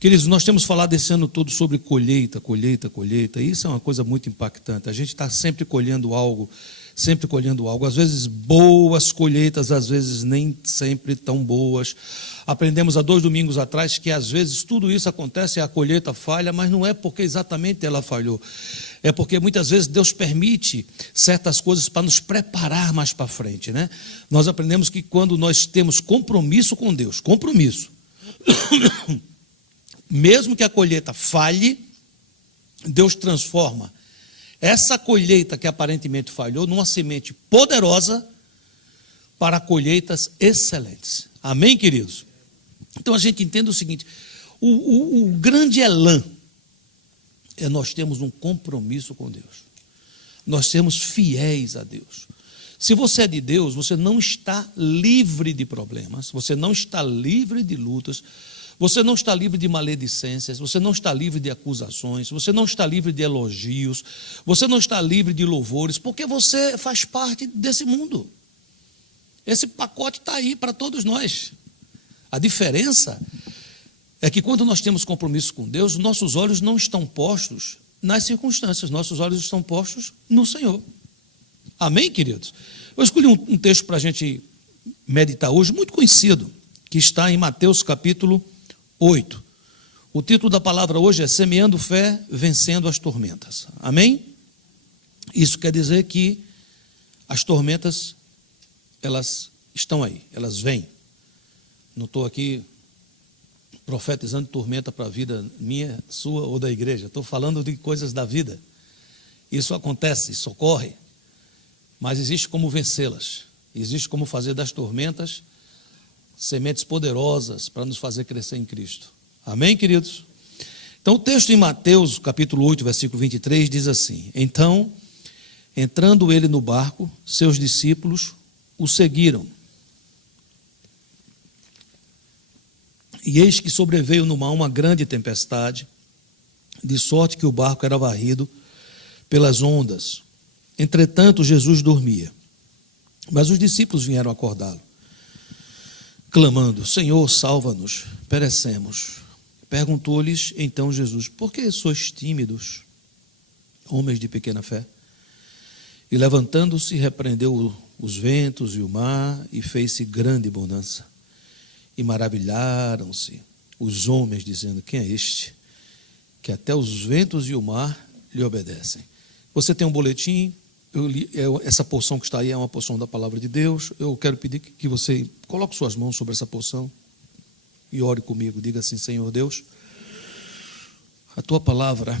Queridos, nós temos falado esse ano todo sobre colheita, colheita, colheita. Isso é uma coisa muito impactante. A gente está sempre colhendo algo, sempre colhendo algo. Às vezes boas colheitas, às vezes nem sempre tão boas. Aprendemos há 2 domingos atrás que às vezes tudo isso acontece, a colheita falha, mas não é porque exatamente ela falhou. É porque muitas vezes Deus permite certas coisas para nos preparar mais para frente, né? Nós aprendemos que quando nós temos compromisso com Deus, compromisso, mesmo que a colheita falhe, Deus transforma essa colheita que aparentemente falhou numa semente poderosa para colheitas excelentes. Amém, queridos? Então a gente entende o seguinte: o grande elan é nós temos um compromisso com Deus, nós sermos fiéis a Deus. Se você é de Deus, você não está livre de problemas, você não está livre de lutas, você não está livre de maledicências, você não está livre de acusações, você não está livre de elogios, você não está livre de louvores, porque você faz parte desse mundo. Esse pacote está aí para todos nós. A diferença é que quando nós temos compromisso com Deus, nossos olhos não estão postos nas circunstâncias, nossos olhos estão postos no Senhor. Amém, queridos? Eu escolhi um texto para a gente meditar hoje, muito conhecido, que está em Mateus capítulo 8. O título da palavra hoje é Semeando Fé, Vencendo as Tormentas. Amém? Isso quer dizer que as tormentas, elas estão aí, elas vêm. Não estou aqui profetizando tormenta para a vida minha, sua ou da igreja. Estou falando de coisas da vida. Isso acontece, isso ocorre. Mas existe como vencê-las. Existe como fazer das tormentas sementes poderosas para nos fazer crescer em Cristo. Amém, queridos? Então, o texto em Mateus, capítulo 8, versículo 23, diz assim: Então, entrando ele no barco, seus discípulos o seguiram. E eis que sobreveio no mar uma grande tempestade, de sorte que o barco era varrido pelas ondas. Entretanto, Jesus dormia. Mas os discípulos vieram acordá-lo, clamando: Senhor, salva-nos, perecemos. Perguntou-lhes então Jesus: Por que sois tímidos, homens de pequena fé? E levantando-se, repreendeu os ventos e o mar, e fez-se grande bonança. E maravilharam-se os homens, dizendo: Quem é este, que até os ventos e o mar lhe obedecem? Você tem um boletim? Essa porção que está aí é uma porção da palavra de Deus. Eu quero pedir que você coloque suas mãos sobre essa porção e ore comigo. Diga assim: Senhor Deus, a tua palavra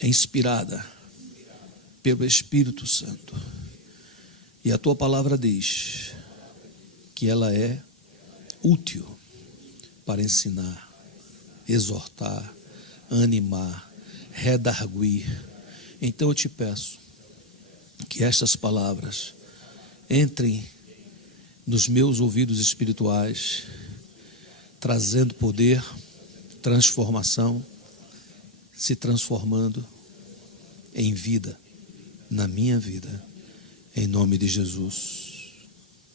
é inspirada pelo Espírito Santo, e a tua palavra diz que ela é útil para ensinar, exortar, animar, redarguir. Então eu te peço que estas palavras entrem nos meus ouvidos espirituais, trazendo poder, transformação, se transformando em vida, na minha vida, em nome de Jesus.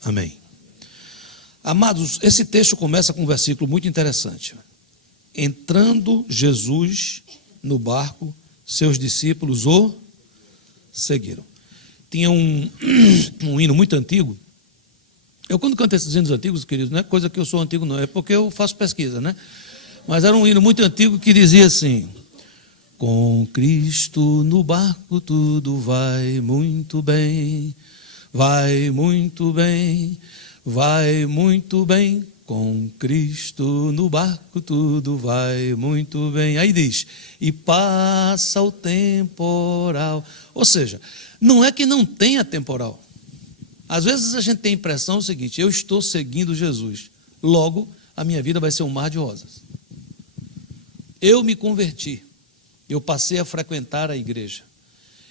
Amém. Amados, esse texto começa com um versículo muito interessante. Entrando Jesus no barco, seus discípulos o seguiram. Tinha um hino muito antigo. Eu, quando canto esses hinos antigos, queridos, não é coisa que eu sou antigo, não, é porque eu faço pesquisa, né? Mas era um hino muito antigo que dizia assim: com Cristo no barco tudo vai muito bem, vai muito bem, vai muito bem. Com Cristo no barco tudo vai muito bem. Aí diz: e passa o temporal. Ou seja, não é que não tenha temporal. Às vezes a gente tem a impressão seguinte: eu estou seguindo Jesus, logo a minha vida vai ser um mar de rosas. Eu me converti, eu passei a frequentar a igreja,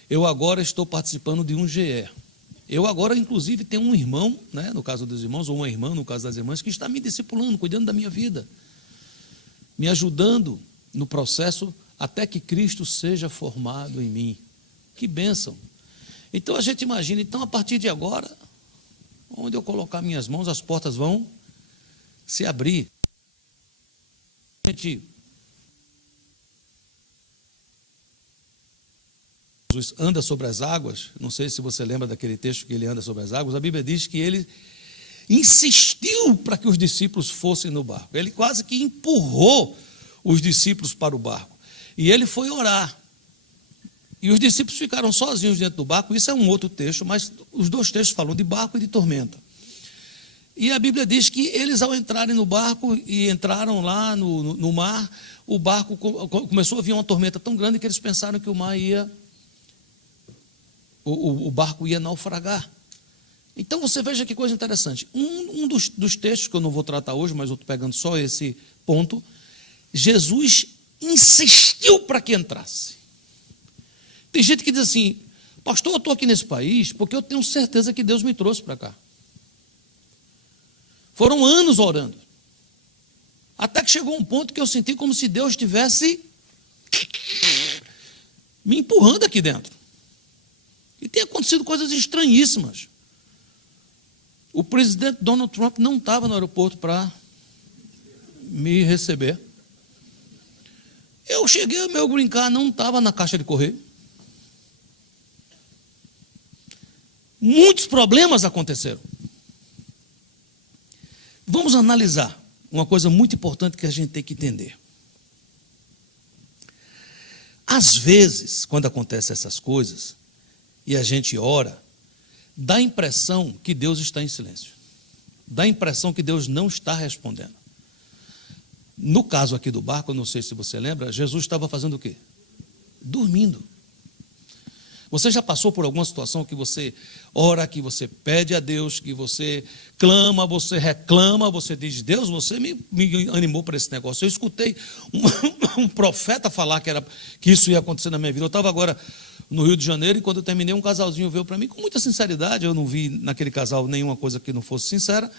eu agora estou participando de um GE. Eu agora, inclusive, tenho um irmão, né, no caso dos irmãos, ou uma irmã, no caso das irmãs, que está me discipulando, cuidando da minha vida, me ajudando no processo até que Cristo seja formado em mim. Que bênção! Então a gente imagina, então a partir de agora, onde eu colocar minhas mãos, as portas vão se abrir. Jesus anda sobre as águas, não sei se você lembra daquele texto que ele anda sobre as águas, a Bíblia diz que ele insistiu para que os discípulos fossem no barco. Ele quase que empurrou os discípulos para o barco. E ele foi orar. E os discípulos ficaram sozinhos dentro do barco. Isso é um outro texto, mas os dois textos falam de barco e de tormenta. E a Bíblia diz que eles, ao entrarem no barco e entraram lá no mar, o barco começou a vir uma tormenta tão grande que eles pensaram que o barco ia naufragar. Então você veja que coisa interessante. Um dos textos que eu não vou tratar hoje, mas eu estou pegando só esse ponto, Jesus insistiu para que entrasse. Tem gente que diz assim, pastor, eu estou aqui nesse país porque eu tenho certeza que Deus me trouxe para cá. Foram anos orando. Até que chegou um ponto que eu senti como se Deus estivesse me empurrando aqui dentro. E tem acontecido coisas estranhíssimas. O presidente Donald Trump não estava no aeroporto para me receber. Eu cheguei, o meu green card não estava na caixa de correio. Muitos problemas aconteceram. Vamos analisar uma coisa muito importante que a gente tem que entender. Às vezes, quando acontecem essas coisas, e a gente ora, dá a impressão que Deus está em silêncio. Dá a impressão que Deus não está respondendo. No caso aqui do barco, eu não sei se você lembra, Jesus estava fazendo o quê? Dormindo. Você já passou por alguma situação que você ora, que você pede a Deus, que você clama, você reclama, você diz, Deus, você me animou para esse negócio. Eu escutei um profeta falar que isso ia acontecer na minha vida. Eu estava agora no Rio de Janeiro e quando eu terminei, um casalzinho veio para mim com muita sinceridade. Eu não vi naquele casal nenhuma coisa que não fosse sincera.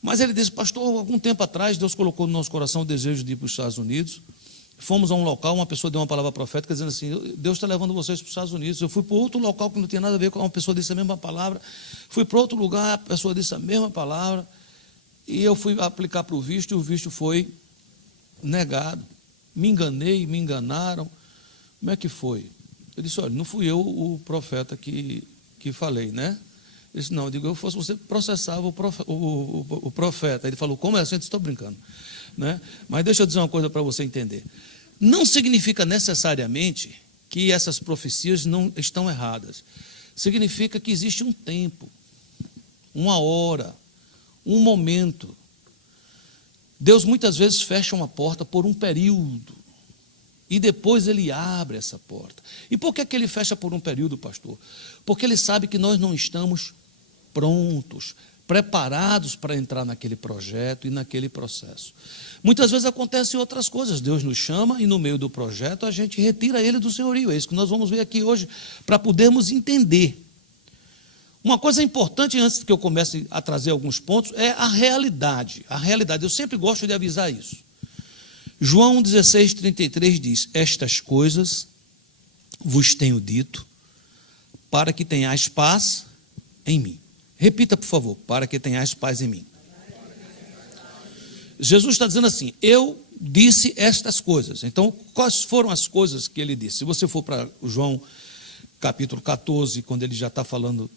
Mas ele disse, pastor, algum tempo atrás, Deus colocou no nosso coração o desejo de ir para os Estados Unidos. Fomos a um local, uma pessoa deu uma palavra profética dizendo assim, Deus está levando vocês para os Estados Unidos. Eu fui para outro local que não tinha nada a ver com uma pessoa disse a mesma palavra. Fui para outro lugar, a pessoa disse a mesma palavra. E eu fui aplicar para o visto e o visto foi negado. Me enganei, me enganaram. Como é que foi? Eu disse, olha, não fui eu o profeta que falei, né? Ele disse, não, eu digo, eu fosse você, processava o profeta. Ele falou, como é assim? Eu disse, estou brincando. Né? Mas deixa eu dizer uma coisa para você entender. Não significa necessariamente que essas profecias não estão erradas. Significa que existe um tempo, uma hora, um momento. Deus muitas vezes fecha uma porta por um período e depois Ele abre essa porta. E por que Ele fecha por um período, pastor? Porque Ele sabe que nós não estamos prontos, preparados para entrar naquele projeto e naquele processo. Muitas vezes acontecem outras coisas, Deus nos chama e no meio do projeto a gente retira ele do senhorio. É isso que nós vamos ver aqui hoje, para podermos entender. Uma coisa importante, antes que eu comece a trazer alguns pontos, é a realidade. A realidade, eu sempre gosto de avisar isso. João 16:33 diz, estas coisas vos tenho dito, para que tenhais paz em mim. Repita, por favor, para que tenhais paz em mim. Jesus está dizendo assim, eu disse estas coisas. Então, quais foram as coisas que ele disse? Se você for para João capítulo 14, quando ele já está falando,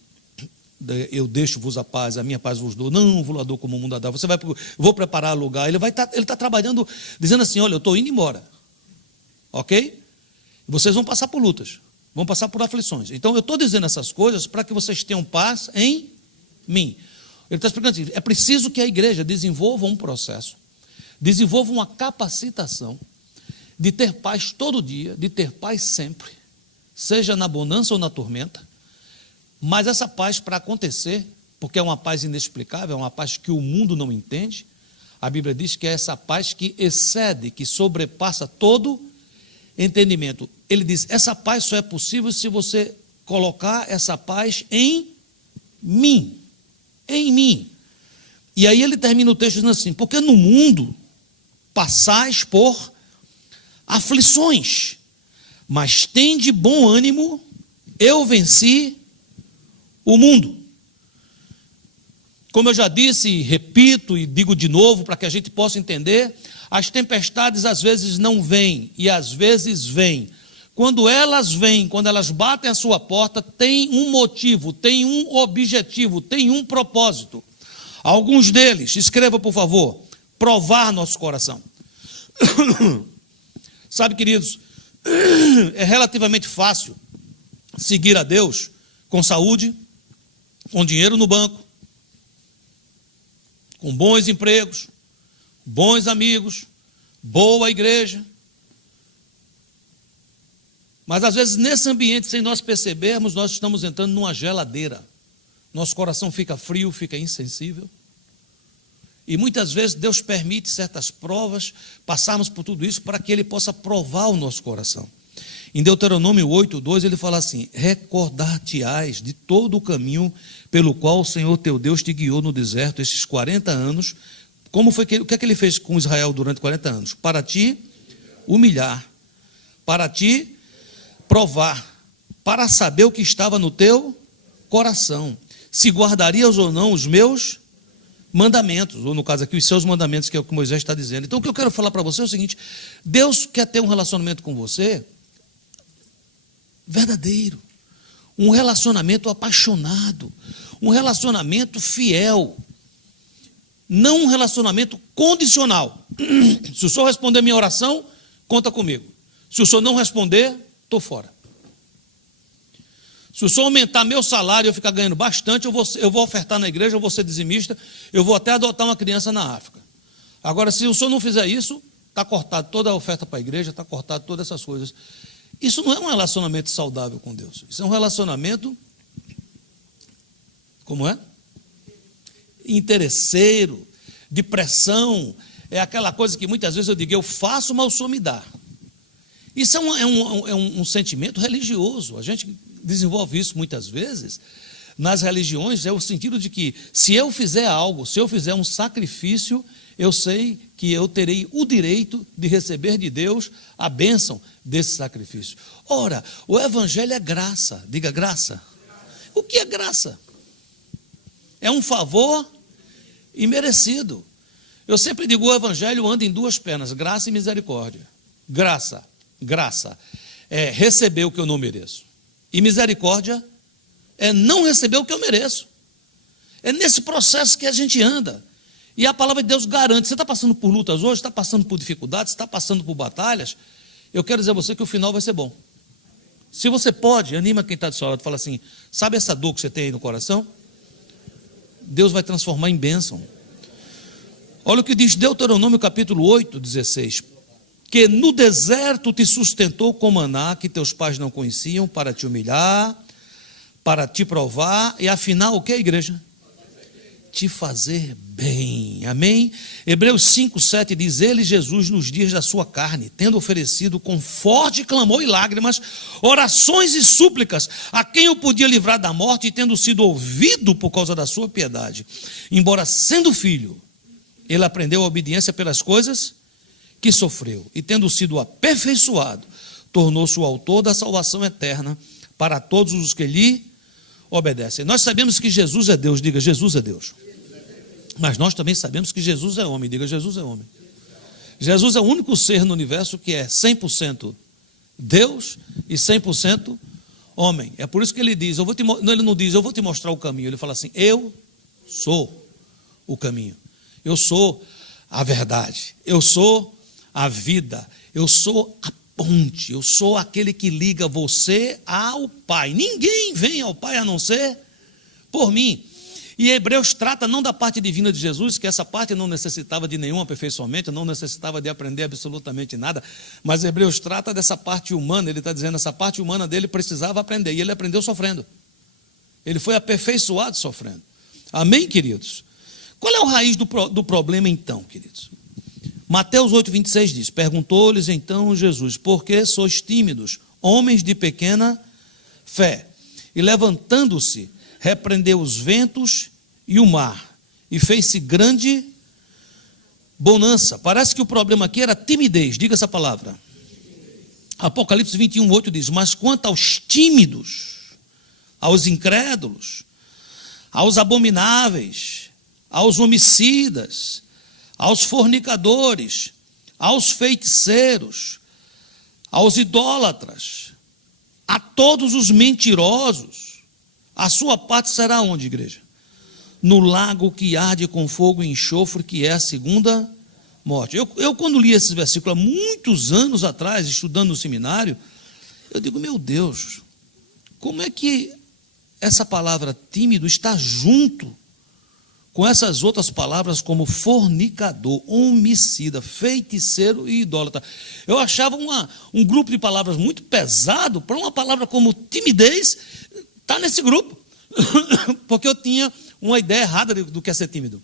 eu deixo-vos a paz, a minha paz vos dou, não vos dou como o mundo a dá. Você vai, vou preparar lugar. Ele está trabalhando, dizendo assim, olha, eu estou indo embora. Ok? Vocês vão passar por lutas, vão passar por aflições. Então, eu estou dizendo essas coisas para que vocês tenham paz em mim. Ele está explicando assim, é preciso que a igreja desenvolva um processo, desenvolva uma capacitação de ter paz todo dia, de ter paz sempre, seja na bonança ou na tormenta, mas essa paz para acontecer, porque é uma paz inexplicável, é uma paz que o mundo não entende, a Bíblia diz que é essa paz que excede, que sobrepassa todo entendimento. Ele diz, essa paz só é possível se você colocar essa paz em mim. Em mim. E aí ele termina o texto dizendo assim, porque no mundo passais por aflições, mas tende bom ânimo, eu venci o mundo. Como eu já disse, e repito e digo de novo para que a gente possa entender, as tempestades às vezes não vêm e às vezes vêm. Quando elas vêm, quando elas batem a sua porta, tem um motivo, tem um objetivo, tem um propósito. Alguns deles, escreva por favor, provar nosso coração. Sabe, queridos, é relativamente fácil seguir a Deus com saúde, com dinheiro no banco, com bons empregos, bons amigos, boa igreja. Mas às vezes nesse ambiente, sem nós percebermos, nós estamos entrando numa geladeira. Nosso coração fica frio, fica insensível. E muitas vezes Deus permite certas provas, passarmos por tudo isso para que Ele possa provar o nosso coração. Em Deuteronômio 8:2 ele fala assim: recordar-te-ás de todo o caminho pelo qual o Senhor teu Deus te guiou no deserto estes 40 anos. O que é que Ele fez com Israel durante 40 anos? Para te humilhar, para te provar, para saber o que estava no teu coração, se guardarias ou não os meus mandamentos, ou no caso aqui, os seus mandamentos, que é o que Moisés está dizendo. Então o que eu quero falar para você é o seguinte: Deus quer ter um relacionamento com você verdadeiro, um relacionamento apaixonado, um relacionamento fiel, não um relacionamento condicional. Se o senhor responder minha oração, conta comigo. Se o senhor não responder, estou fora. Se o senhor aumentar meu salário e eu ficar ganhando bastante, eu vou ofertar na igreja, eu vou ser dizimista, eu vou até adotar uma criança na África. Agora, se o senhor não fizer isso, está cortado toda a oferta para a igreja, está cortado todas essas coisas. Isso não é um relacionamento saudável com Deus. Isso é um relacionamento, como é? Interesseiro, de pressão. É aquela coisa que muitas vezes eu digo: eu faço, mas o Senhor me dá. Isso é um sentimento religioso. A gente desenvolve isso muitas vezes nas religiões, é o sentido de que se eu fizer algo, se eu fizer um sacrifício, eu sei que eu terei o direito de receber de Deus a bênção desse sacrifício. Ora, o evangelho é graça. Diga graça. O que é graça? É um favor imerecido. Eu sempre digo: o evangelho anda em duas pernas: graça e misericórdia. Graça é receber o que eu não mereço, e misericórdia é não receber o que eu mereço. É nesse processo que a gente anda. E a palavra de Deus garante. Você está passando por lutas hoje, está passando por dificuldades, está passando por batalhas, eu quero dizer a você que o final vai ser bom. Se você pode, anima quem está do seu lado e fala assim: sabe essa dor que você tem aí no coração? Deus vai transformar em bênção. Olha o que diz Deuteronômio capítulo 8:16: que no deserto te sustentou com maná que teus pais não conheciam, para te humilhar, para te provar, e afinal o que é, igreja? Te fazer bem. Amém? Hebreus 5:7 diz: ele, Jesus, nos dias da sua carne, tendo oferecido com forte clamor e lágrimas, orações e súplicas a quem o podia livrar da morte, e tendo sido ouvido por causa da sua piedade, embora sendo filho, ele aprendeu a obediência pelas coisas que sofreu, e tendo sido aperfeiçoado, tornou-se o autor da salvação eterna para todos os que lhe obedecem. Nós sabemos que Jesus é Deus. Diga: Jesus é Deus. Mas nós também sabemos que Jesus é homem. Diga: Jesus é homem. Jesus é o único ser no universo que é 100% Deus e 100% homem. É por isso que ele diz, ele não diz: eu vou te mostrar o caminho. Ele fala assim: eu sou o caminho, eu sou a verdade, eu sou a vida, eu sou a ponte, eu sou aquele que liga você ao Pai. Ninguém vem ao Pai a não ser por mim. E Hebreus trata não da parte divina de Jesus, que essa parte não necessitava de nenhum aperfeiçoamento, não necessitava de aprender absolutamente nada, mas Hebreus trata dessa parte humana. Ele está dizendo: essa parte humana dele precisava aprender, e ele aprendeu sofrendo. Ele foi aperfeiçoado sofrendo. Amém, queridos? Qual é a raiz do problema então, queridos? Mateus 8:26 diz: perguntou-lhes então Jesus: por que sois tímidos, homens de pequena fé? E levantando-se, repreendeu os ventos e o mar, e fez-se grande bonança. Parece que o problema aqui era timidez. Diga essa palavra. Apocalipse 21:8 diz: mas quanto aos tímidos, aos incrédulos, aos abomináveis, aos homicidas, aos fornicadores, aos feiticeiros, aos idólatras, a todos os mentirosos. A sua parte será onde, igreja? No lago que arde com fogo e enxofre, que é a segunda morte. Eu quando li esse versículo há muitos anos atrás, estudando no seminário, eu digo, meu Deus, como é que essa palavra tímido está junto com essas outras palavras como fornicador, homicida, feiticeiro e idólatra? Eu achava um grupo de palavras muito pesado para uma palavra como timidez estar nesse grupo, porque eu tinha uma ideia errada do que é ser tímido.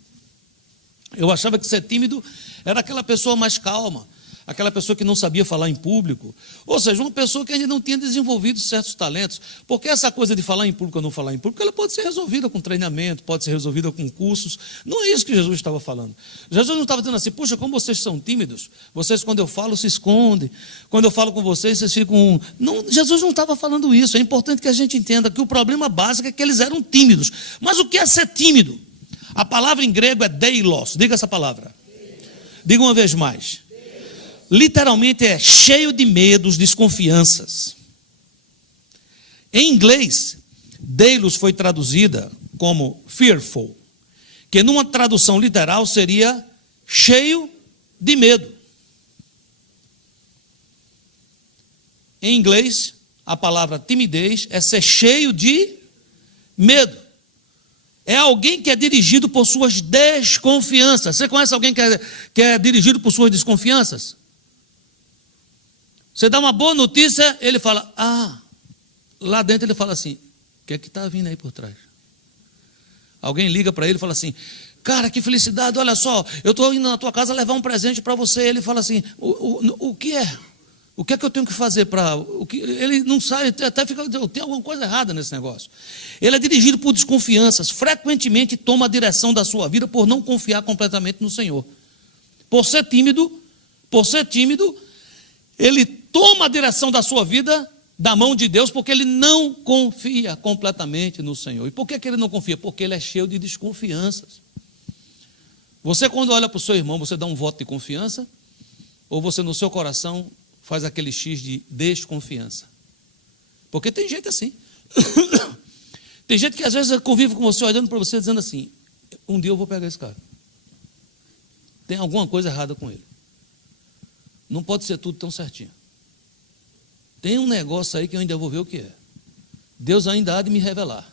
Eu achava que ser tímido era aquela pessoa mais calma, aquela pessoa que não sabia falar em público, ou seja, uma pessoa que ainda não tinha desenvolvido certos talentos, porque essa coisa de falar em público ou não falar em público, ela pode ser resolvida com treinamento, pode ser resolvida com cursos. Não é isso que Jesus estava falando. Jesus não estava dizendo assim, puxa, como vocês são tímidos, vocês quando eu falo se escondem, quando eu falo com vocês ficam... Não, Jesus não estava falando isso. É importante que a gente entenda que o problema básico é que eles eram tímidos. Mas o que é ser tímido? A palavra em grego é deilos, diga essa palavra. Diga uma vez mais. Literalmente é cheio de medos, desconfianças. Em inglês, deilos foi traduzida como fearful, que numa tradução literal seria cheio de medo. Em inglês, a palavra timidez é ser cheio de medo. É alguém que é dirigido por suas desconfianças. Você conhece alguém que é dirigido por suas desconfianças? Você dá uma boa notícia, ele fala, lá dentro ele fala assim, o que é que está vindo aí por trás? Alguém liga para ele e fala assim, cara, que felicidade, olha só, eu estou indo na tua casa levar um presente para você. Ele fala assim, o que é? O que é que eu tenho que fazer para... Ele não sabe, até fica, tem alguma coisa errada nesse negócio. Ele é dirigido por desconfianças, frequentemente toma a direção da sua vida por não confiar completamente no Senhor. Por ser tímido, ele toma a direção da sua vida da mão de Deus, porque ele não confia completamente no Senhor. E por que ele não confia? Porque ele é cheio de desconfianças. Você, quando olha para o seu irmão, você dá um voto de confiança? Ou você, no seu coração, faz aquele X de desconfiança? Porque tem gente assim. Tem gente que às vezes convive com você, olhando para você, dizendo assim, um dia eu vou pegar esse cara. Tem alguma coisa errada com ele. Não pode ser tudo tão certinho. Tem um negócio aí que eu ainda vou ver o que é. Deus ainda há de me revelar.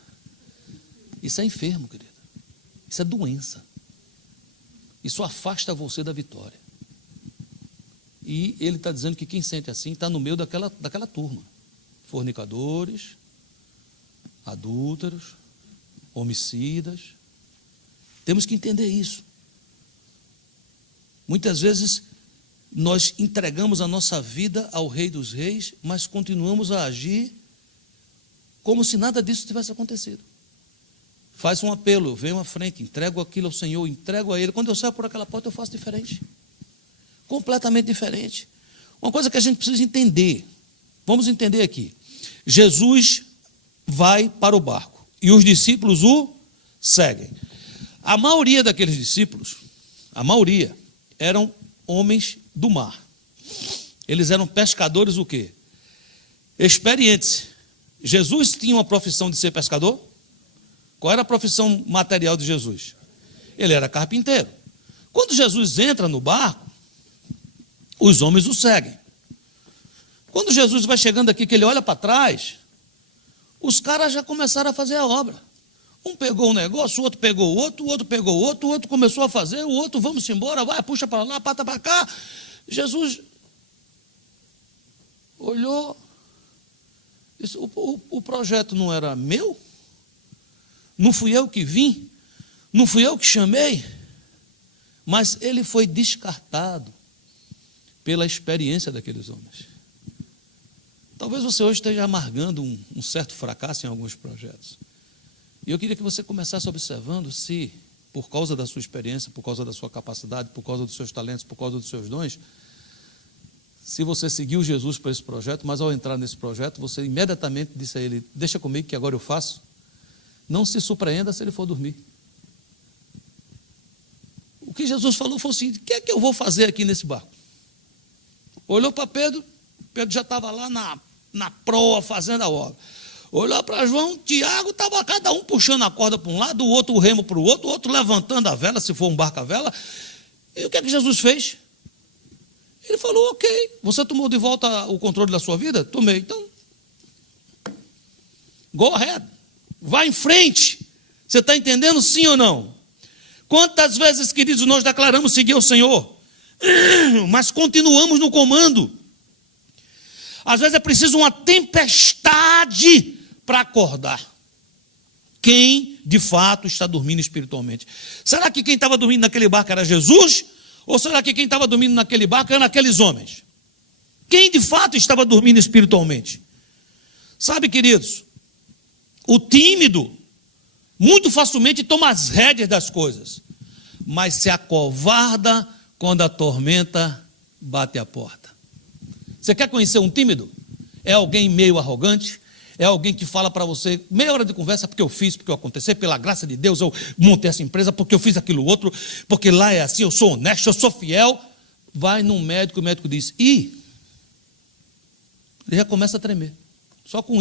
Isso é enfermo, querido. Isso é doença. Isso afasta você da vitória. E ele está dizendo que quem sente assim está no meio daquela turma. Fornicadores, adúlteros, homicidas. Temos que entender isso. Muitas vezes nós entregamos a nossa vida ao Rei dos Reis, mas continuamos a agir como se nada disso tivesse acontecido. Faz um apelo, eu venho à frente, entrego aquilo ao Senhor, entrego a Ele. Quando eu saio por aquela porta, eu faço diferente. Completamente diferente. Uma coisa que a gente precisa entender. Vamos entender aqui. Jesus vai para o barco e os discípulos o seguem. A maioria daqueles discípulos, eram homens do mar. Eles eram pescadores o quê? Experientes. Jesus tinha uma profissão de ser pescador? Qual era a profissão material de Jesus? Ele era carpinteiro. Quando Jesus entra no barco, os homens o seguem. Quando Jesus vai chegando aqui, que ele olha para trás, os caras já começaram a fazer a obra. Um pegou um negócio, o outro pegou o outro pegou o outro começou a fazer, o outro, vamos embora, vai, puxa para lá, pata para cá. Jesus olhou, disse, o projeto não era meu? Não fui eu que vim? Não fui eu que chamei? Mas ele foi descartado pela experiência daqueles homens. Talvez você hoje esteja amargando um certo fracasso em alguns projetos. E eu queria que você começasse observando se, por causa da sua experiência, por causa da sua capacidade, por causa dos seus talentos, por causa dos seus dons, se você seguiu Jesus para esse projeto, mas ao entrar nesse projeto, você imediatamente disse a ele, deixa comigo que agora eu faço. Não se surpreenda se ele for dormir. que Jesus falou foi assim: o que é que eu vou fazer aqui nesse barco? Olhou para Pedro, Pedro já estava lá na proa fazendo a obra. Olhou para João, Tiago, estava cada um puxando a corda para um lado, o outro o remo para o outro levantando a vela, se for um barco a vela. E o que é que Jesus fez? Ele falou: ok, você tomou de volta o controle da sua vida? Tomei, então go ahead, vá em frente. Você está entendendo, sim ou não? Quantas vezes, queridos, nós declaramos seguir o Senhor, mas continuamos no comando. Às vezes é preciso uma tempestade para acordar quem de fato está dormindo espiritualmente. Será que quem estava dormindo naquele barco era Jesus? Ou será que quem estava dormindo naquele barco eram aqueles homens? Quem de fato estava dormindo espiritualmente? Sabe, queridos, o tímido muito facilmente toma as rédeas das coisas, mas se acovarda quando a tormenta bate a porta. Você quer conhecer um tímido? É alguém meio arrogante, é alguém que fala para você, meia hora de conversa, porque eu fiz, porque eu aconteci, pela graça de Deus eu montei essa empresa, porque eu fiz aquilo outro, porque lá é assim, eu sou honesto, eu sou fiel. Vai num médico, o médico diz, ele já começa a tremer, só com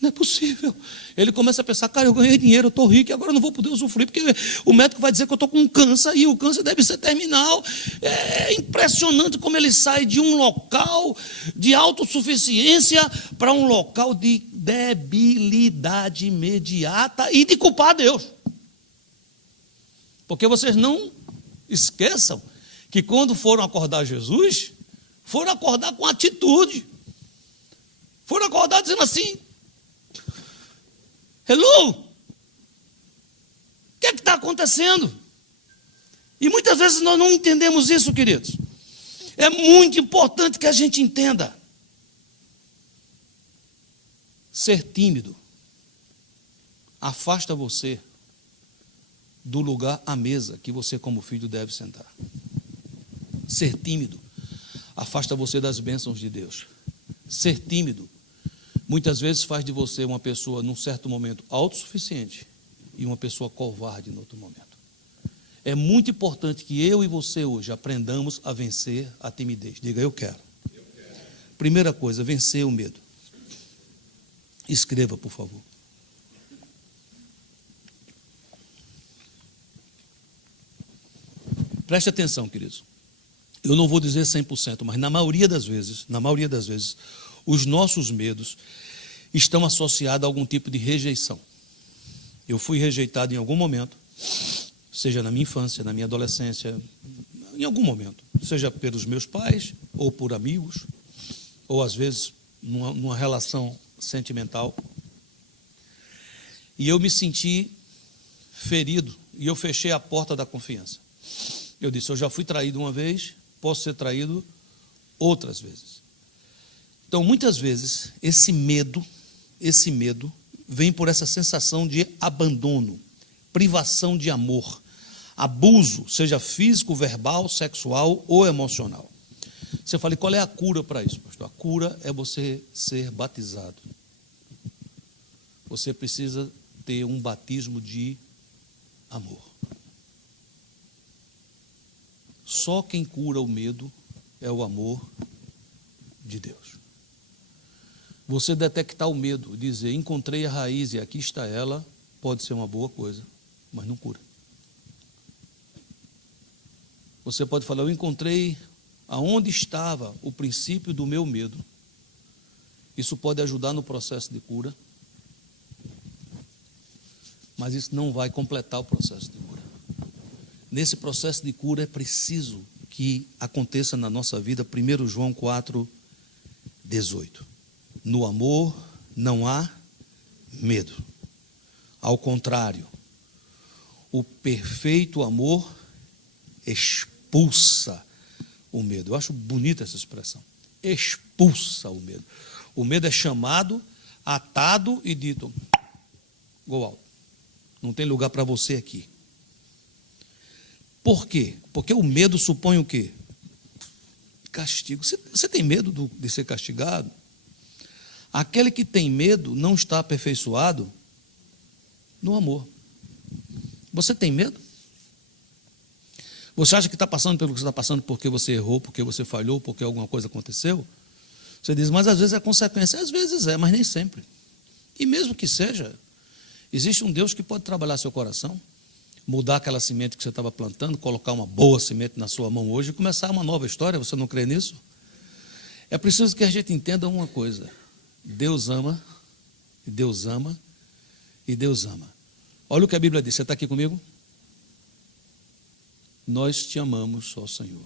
não é possível. Ele começa a pensar, cara, eu ganhei dinheiro, eu estou rico e agora eu não vou poder usufruir, porque o médico vai dizer que eu estou com um câncer e o câncer deve ser terminal. É impressionante como ele sai de um local de autossuficiência para um local de debilidade imediata e de culpar a Deus. Porque vocês não esqueçam que quando foram acordar Jesus, foram acordar com atitude. Foram acordar dizendo assim: hello, o que é que está acontecendo? E muitas vezes nós não entendemos isso, queridos. É muito importante que a gente entenda. Ser tímido afasta você do lugar à mesa que você, como filho, deve sentar. Ser tímido afasta você das bênçãos de Deus. Ser tímido muitas vezes faz de você uma pessoa, num certo momento, autossuficiente e uma pessoa covarde em outro momento. É muito importante que eu e você hoje aprendamos a vencer a timidez. Diga, eu quero. Primeira coisa, vencer o medo. Escreva, por favor. Preste atenção, queridos. Eu não vou dizer 100%, mas na maioria das vezes, os nossos medos estão associados a algum tipo de rejeição. Eu fui rejeitado em algum momento, seja na minha infância, na minha adolescência, em algum momento, seja pelos meus pais, ou por amigos, ou às vezes numa relação sentimental. E eu me senti ferido, e eu fechei a porta da confiança. Eu disse, eu já fui traído uma vez, posso ser traído outras vezes. Então, muitas vezes, esse medo vem por essa sensação de abandono, privação de amor, abuso, seja físico, verbal, sexual ou emocional. Você fala, e qual é a cura para isso, pastor? A cura é você ser batizado. Você precisa ter um batismo de amor. Só quem cura o medo é o amor de Deus. Você detectar o medo, dizer, encontrei a raiz e aqui está ela, pode ser uma boa coisa, mas não cura. Você pode falar, eu encontrei aonde estava o princípio do meu medo. Isso pode ajudar no processo de cura, mas isso não vai completar o processo de cura. Nesse processo de cura é preciso que aconteça na nossa vida 1 João 4:18. No amor não há medo. Ao contrário, o perfeito amor expulsa o medo. Eu acho bonita essa expressão. Expulsa o medo. O medo é chamado, atado e dito, go out. Não tem lugar para você aqui. Por quê? Porque o medo supõe o quê? Castigo. Você tem medo de ser castigado? Aquele que tem medo não está aperfeiçoado no amor. Você tem medo? Você acha que está passando pelo que você está passando porque você errou, porque você falhou, porque alguma coisa aconteceu? Você diz, mas às vezes é consequência. Às vezes é, mas nem sempre. E mesmo que seja, existe um Deus que pode trabalhar seu coração, mudar aquela semente que você estava plantando, colocar uma boa semente na sua mão hoje e começar uma nova história. Você não crê nisso? É preciso que a gente entenda uma coisa. Deus ama, e Deus ama, e Deus ama. Olha o que a Bíblia diz. Você está aqui comigo? Nós te amamos, ó Senhor,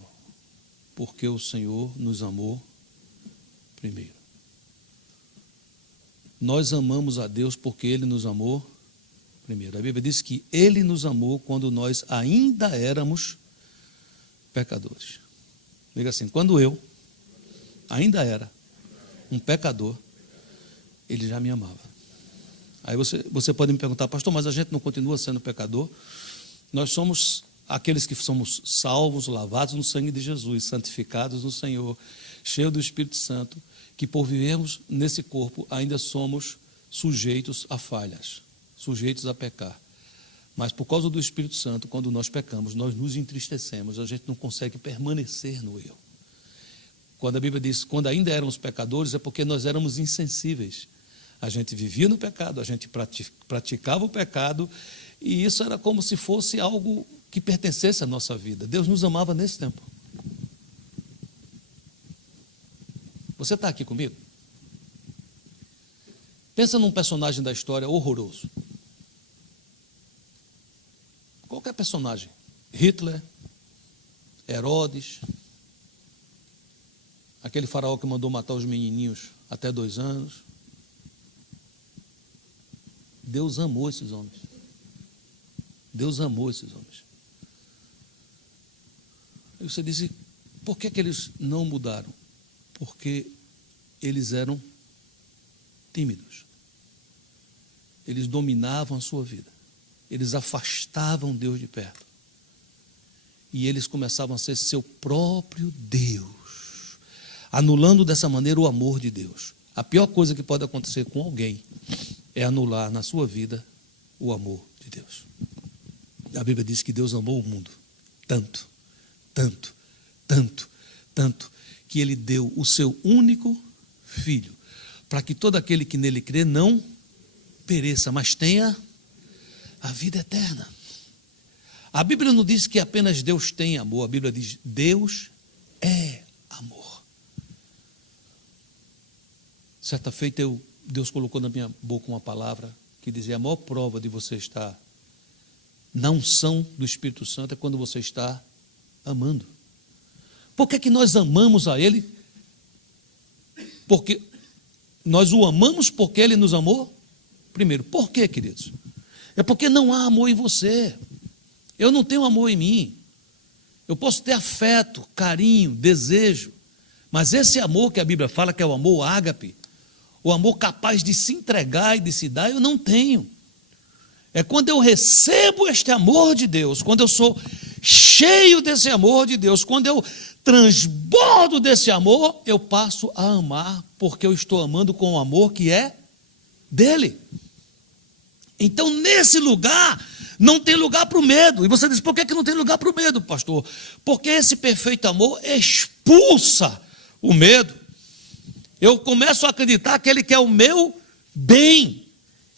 porque o Senhor nos amou primeiro. Nós amamos a Deus porque Ele nos amou primeiro. A Bíblia diz que Ele nos amou quando nós ainda éramos pecadores. Diga assim, quando eu ainda era um pecador, Ele já me amava. Aí você pode me perguntar, pastor, mas a gente não continua sendo pecador? Nós somos aqueles que somos salvos, lavados no sangue de Jesus, santificados no Senhor, cheios do Espírito Santo, que por vivermos nesse corpo ainda somos sujeitos a falhas, sujeitos a pecar. Mas por causa do Espírito Santo, quando nós pecamos, nós nos entristecemos, a gente não consegue permanecer no erro. Quando a Bíblia diz, quando ainda éramos pecadores, é porque nós éramos insensíveis. A gente vivia no pecado, a gente praticava o pecado, e isso era como se fosse algo que pertencesse à nossa vida. Deus nos amava nesse tempo. Você está aqui comigo? Pensa num personagem da história horroroso. Qualquer personagem. Hitler, Herodes, aquele faraó que mandou matar os menininhos até 2 anos. Deus amou esses homens. Deus amou esses homens. E você diz, por que eles não mudaram? Porque eles eram tímidos. Eles dominavam a sua vida. Eles afastavam Deus de perto. E eles começavam a ser seu próprio Deus, anulando dessa maneira o amor de Deus. A pior coisa que pode acontecer com alguém é anular na sua vida o amor de Deus. A Bíblia diz que Deus amou o mundo tanto, tanto, tanto, tanto, que Ele deu o seu único Filho, para que todo aquele que nele crê não pereça, mas tenha a vida eterna. A Bíblia não diz que apenas Deus tem amor, a Bíblia diz Deus é amor. Certa feita Deus colocou na minha boca uma palavra que dizia, a maior prova de você estar na unção do Espírito Santo é quando você está amando. Por que nós amamos a Ele? Porque nós o amamos porque Ele nos amou primeiro. Por quê, queridos? É porque não há amor em você. Eu não tenho amor em mim. Eu posso ter afeto, carinho, desejo, mas esse amor que a Bíblia fala que é o amor ágape, o amor capaz de se entregar e de se dar, eu não tenho. É quando eu recebo este amor de Deus, quando eu sou cheio desse amor de Deus, quando eu transbordo desse amor, eu passo a amar, porque eu estou amando com o amor que é dele. Então, nesse lugar, não tem lugar para o medo. E você diz, por que não tem lugar para o medo, pastor? Porque esse perfeito amor expulsa o medo. Eu começo a acreditar que Ele quer o meu bem.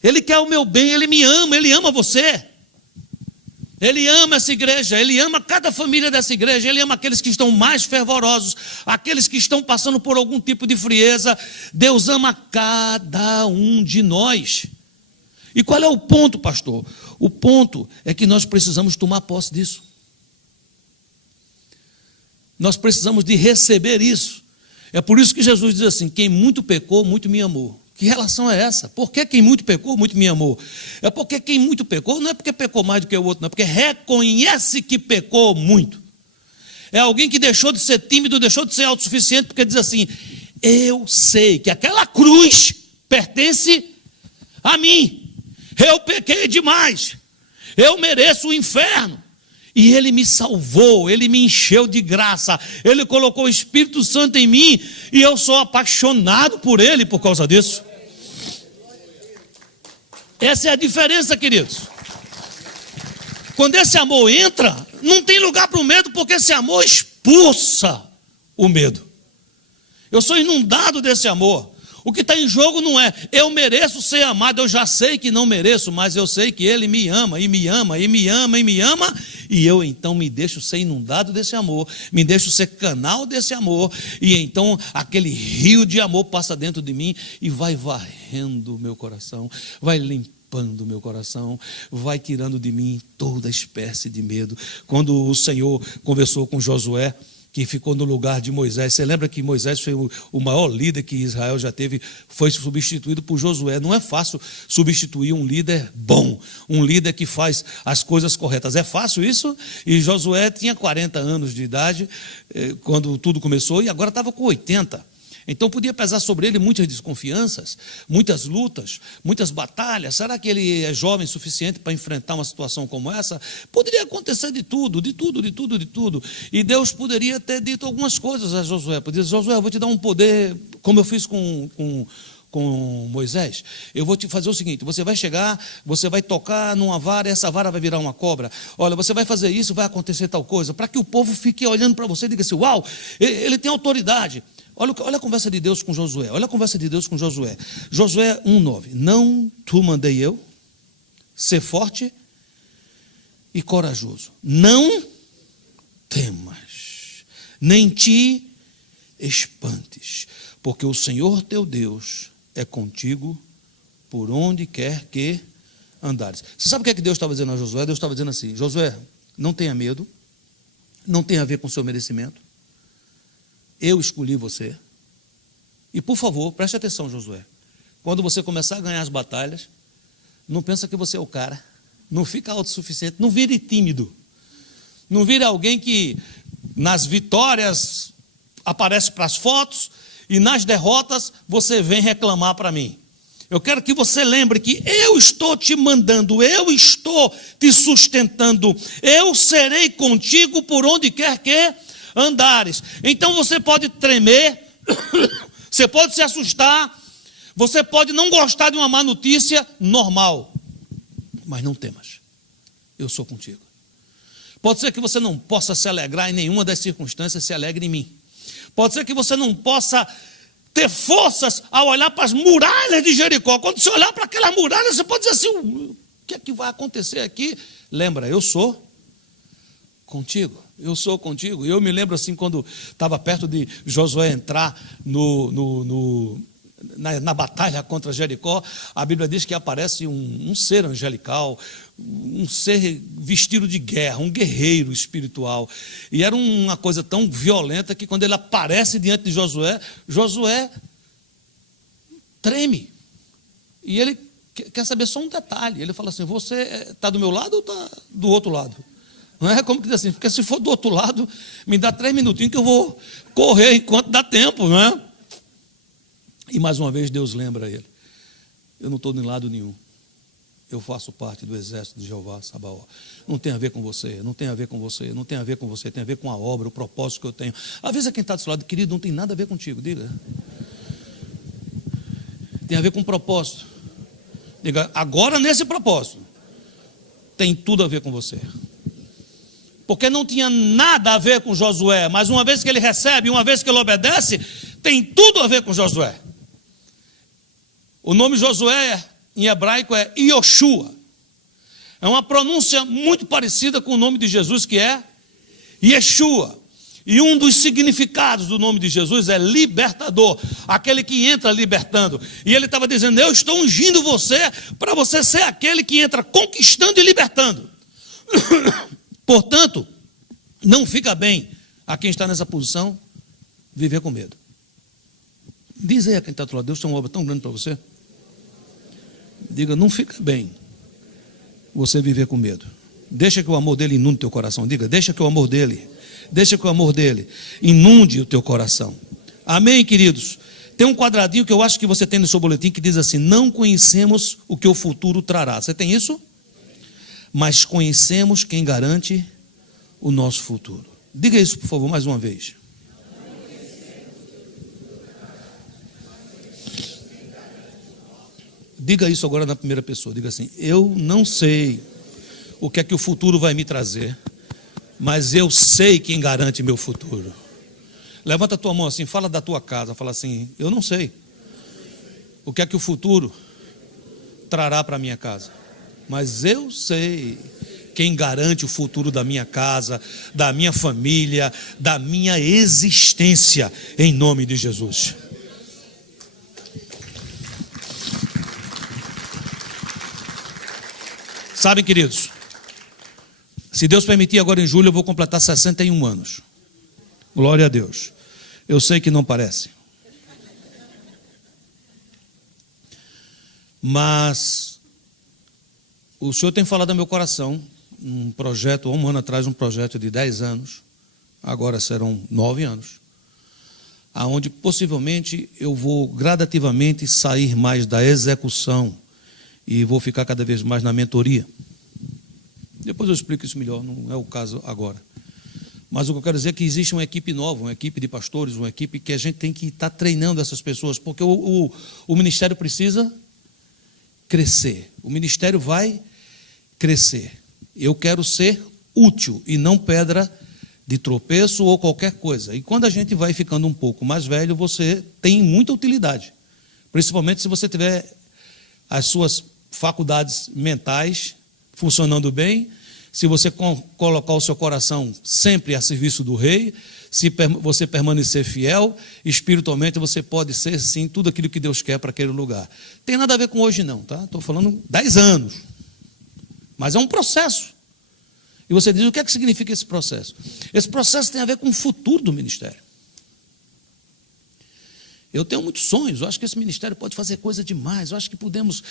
Ele quer o meu bem, Ele me ama, Ele ama você. Ele ama essa igreja, Ele ama cada família dessa igreja, Ele ama aqueles que estão mais fervorosos, aqueles que estão passando por algum tipo de frieza. Deus ama cada um de nós. E qual é o ponto, pastor? O ponto é que nós precisamos tomar posse disso. Nós precisamos de receber isso. É por isso que Jesus diz assim, quem muito pecou, muito me amou. Que relação é essa? Por que quem muito pecou, muito me amou? É porque quem muito pecou, não é porque pecou mais do que o outro, não é porque reconhece que pecou muito. É alguém que deixou de ser tímido, deixou de ser autossuficiente, porque diz assim, eu sei que aquela cruz pertence a mim. Eu pequei demais, eu mereço o inferno. E Ele me salvou, Ele me encheu de graça, Ele colocou o Espírito Santo em mim, e eu sou apaixonado por Ele por causa disso. Essa é a diferença, queridos. Quando esse amor entra, não tem lugar para o medo, porque esse amor expulsa o medo. Eu sou inundado desse amor. O que está em jogo não é eu mereço ser amado, eu já sei que não mereço, mas eu sei que Ele me ama, e me ama, e me ama, e me ama, e eu então me deixo ser inundado desse amor, me deixo ser canal desse amor, e então aquele rio de amor passa dentro de mim e vai varrendo o meu coração, vai limpando o meu coração, vai tirando de mim toda espécie de medo. Quando o Senhor conversou com Josué, que ficou no lugar de Moisés. Você lembra que Moisés foi o maior líder que Israel já teve, foi substituído por Josué. Não é fácil substituir um líder bom, um líder que faz as coisas corretas. É fácil isso? E Josué tinha 40 anos de idade quando tudo começou, e agora estava com 80. Então podia pesar sobre ele muitas desconfianças, muitas lutas, muitas batalhas. Será que ele é jovem o suficiente para enfrentar uma situação como essa? Poderia acontecer de tudo, de tudo, de tudo, de tudo. E Deus poderia ter dito algumas coisas a Josué. Poderia dizer: Josué, eu vou te dar um poder, como eu fiz com Moisés. Eu vou te fazer o seguinte: você vai chegar, você vai tocar numa vara, e essa vara vai virar uma cobra. Olha, você vai fazer isso, vai acontecer tal coisa, para que o povo fique olhando para você e diga assim: uau, ele tem autoridade. Olha a conversa de Deus com Josué. Olha a conversa de Deus com Josué. Josué 1:9. Não tu mandei eu ser forte e corajoso. Não temas, nem te espantes, porque o Senhor teu Deus é contigo por onde quer que andares. Você sabe o que é que Deus estava dizendo a Josué? Deus estava dizendo assim: Josué, não tenha medo, não tem a ver com o seu merecimento. Eu escolhi você. E por favor, preste atenção, Josué. Quando você começar a ganhar as batalhas, não pensa que você é o cara. Não fica autossuficiente. Não vire tímido. Não vire alguém que nas vitórias aparece para as fotos e nas derrotas você vem reclamar para mim. Eu quero que você lembre que eu estou te mandando, eu estou te sustentando, eu serei contigo por onde quer que andares. Então você pode tremer, você pode se assustar, você pode não gostar de uma má notícia, normal, mas não temas, eu sou contigo. Pode ser que você não possa se alegrar em nenhuma das circunstâncias, se alegre em mim. Pode ser que você não possa ter forças ao olhar para as muralhas de Jericó. Quando você olhar para aquelas muralhas, você pode dizer assim: o que é que vai acontecer aqui? Lembra, eu sou contigo. Eu sou contigo. Eu me lembro assim, quando estava perto de Josué entrar na batalha contra Jericó, a Bíblia diz que aparece um ser angelical, um ser vestido de guerra, um guerreiro espiritual. E era uma coisa tão violenta que quando ele aparece diante de Josué, Josué treme. E ele quer saber só um detalhe. Ele fala assim: você está do meu lado ou está do outro lado? Não é como que diz assim, porque se for do outro lado, me dá 3 minutinhos que eu vou correr enquanto dá tempo, não é? E mais uma vez Deus lembra ele: eu não estou de lado nenhum, eu faço parte do exército de Jeová Sabaó. Não tem a ver com você, não tem a ver com você, não tem a ver com você, tem a ver com a obra, o propósito que eu tenho. Às vezes quem está do seu lado: querido, não tem nada a ver contigo, diga. Tem a ver com propósito. Diga: agora nesse propósito tem tudo a ver com você. Porque não tinha nada a ver com Josué, mas uma vez que ele recebe, uma vez que ele obedece, tem tudo a ver com Josué. O nome Josué em hebraico é Yoshua. É uma pronúncia muito parecida com o nome de Jesus, que é Yeshua. E um dos significados do nome de Jesus é libertador, aquele que entra libertando. E ele estava dizendo: eu estou ungindo você para você ser aquele que entra conquistando e libertando. Portanto, não fica bem a quem está nessa posição viver com medo. Diz aí a quem está do lado: Deus tem uma obra tão grande para você. Diga: não fica bem você viver com medo. Deixa que o amor dele inunde o teu coração. Diga: deixa que o amor dele inunde o teu coração. Amém, queridos? Tem um quadradinho que eu acho que você tem no seu boletim que diz assim: não conhecemos o que o futuro trará. Você tem isso? Mas conhecemos quem garante o nosso futuro. Diga isso, por favor, mais uma vez. Diga isso agora na primeira pessoa. Diga assim: eu não sei o que é que o futuro vai me trazer, mas eu sei quem garante meu futuro. Levanta a tua mão assim, fala da tua casa, fala assim: eu não sei o que é que o futuro trará para a minha casa, mas eu sei quem garante o futuro da minha casa, da minha família, da minha existência, em nome de Jesus. Sabem, queridos, se Deus permitir, agora em julho eu vou completar 61 anos. Glória a Deus. Eu sei que não parece. Mas o Senhor tem falado ao meu coração, um projeto, 1 ano atrás, um projeto de 10 anos, agora serão 9 anos, aonde possivelmente eu vou gradativamente sair mais da execução e vou ficar cada vez mais na mentoria. Depois eu explico isso melhor, não é o caso agora. Mas o que eu quero dizer é que existe uma equipe nova, uma equipe de pastores, uma equipe que a gente tem que estar treinando essas pessoas, porque o ministério precisa crescer. O ministério vai crescer. Eu quero ser útil e não pedra de tropeço ou qualquer coisa. E quando a gente vai ficando um pouco mais velho, você tem muita utilidade. Principalmente se você tiver as suas faculdades mentais funcionando bem, se você colocar o seu coração sempre a serviço do rei, se você permanecer fiel, espiritualmente você pode ser sim tudo aquilo que Deus quer para aquele lugar. Tem nada a ver com hoje não, tá? Estou falando 10 anos. Mas é um processo. E você diz, o que é que significa esse processo? Esse processo tem a ver com o futuro do ministério. Eu tenho muitos sonhos, eu acho que esse ministério pode fazer coisa demais, eu acho que podemos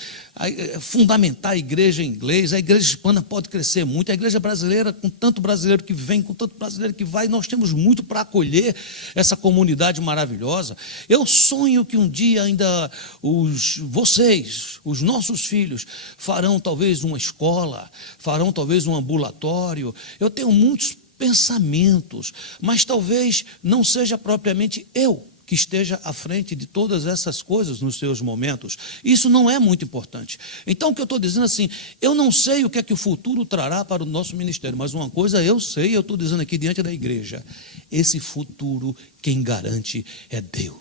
fundamentar a igreja em inglês, a igreja hispana pode crescer muito, a igreja brasileira, com tanto brasileiro que vem, com tanto brasileiro que vai, nós temos muito para acolher essa comunidade maravilhosa. Eu sonho que um dia ainda vocês, os nossos filhos, farão talvez uma escola, farão talvez um ambulatório. Eu tenho muitos pensamentos, mas talvez não seja propriamente eu que esteja à frente de todas essas coisas nos seus momentos. Isso não é muito importante. Então, o que eu estou dizendo assim, eu não sei o que é que o futuro trará para o nosso ministério, mas uma coisa eu sei, eu estou dizendo aqui diante da igreja, esse futuro, quem garante é Deus.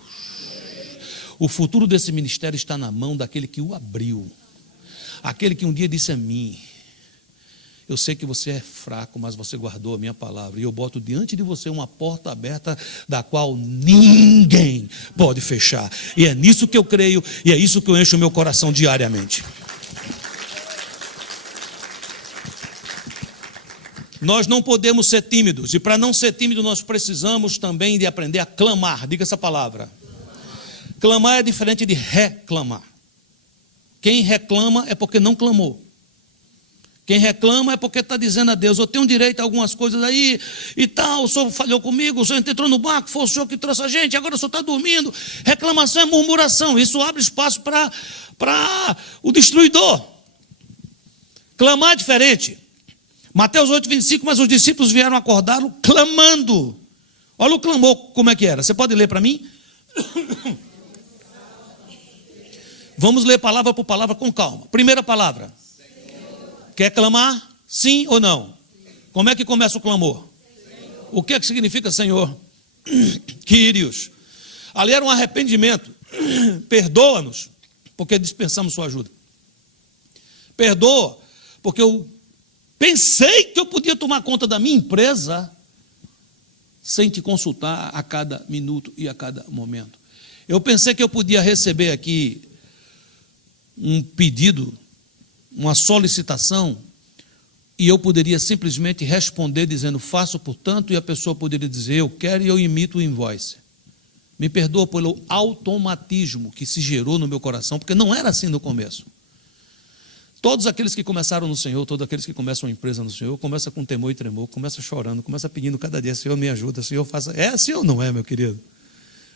O futuro desse ministério está na mão daquele que o abriu, aquele que um dia disse a mim, eu sei que você é fraco, mas você guardou a minha palavra. E eu boto diante de você uma porta aberta da qual ninguém pode fechar. E é nisso que eu creio e é isso que eu encho o meu coração diariamente. Nós não podemos ser tímidos. E para não ser tímido, nós precisamos também de aprender a clamar. Diga essa palavra. Clamar é diferente de reclamar. Quem reclama é porque não clamou. Quem reclama é porque está dizendo a Deus, eu tenho direito a algumas coisas aí e tal, o senhor falhou comigo, o senhor entrou no barco, foi o senhor que trouxe a gente, agora o senhor está dormindo. Reclamação é murmuração, isso abre espaço para o destruidor. Clamar é diferente. Mateus 8:25, mas os discípulos vieram acordá-lo clamando. Olha o clamor, como é que era. Você pode ler para mim? Vamos ler palavra por palavra com calma. Primeira palavra. Quer clamar? Sim ou não? Como é que começa o clamor? O que é que significa Senhor? Quírios. Ali era um arrependimento. Perdoa-nos, porque dispensamos sua ajuda. Perdoa, porque eu pensei que eu podia tomar conta da minha empresa sem te consultar a cada minuto e a cada momento. Eu pensei que eu podia receber aqui um pedido, uma solicitação, e eu poderia simplesmente responder dizendo, faço portanto, e a pessoa poderia dizer, eu quero e eu imito o invoice. Me perdoa pelo automatismo que se gerou no meu coração, porque não era assim no começo. Todos aqueles que começaram no Senhor, todos aqueles que começam uma empresa no Senhor, começam com temor e tremor, começam chorando, começam pedindo cada dia, Senhor me ajuda, Senhor faça. É assim ou não é, meu querido?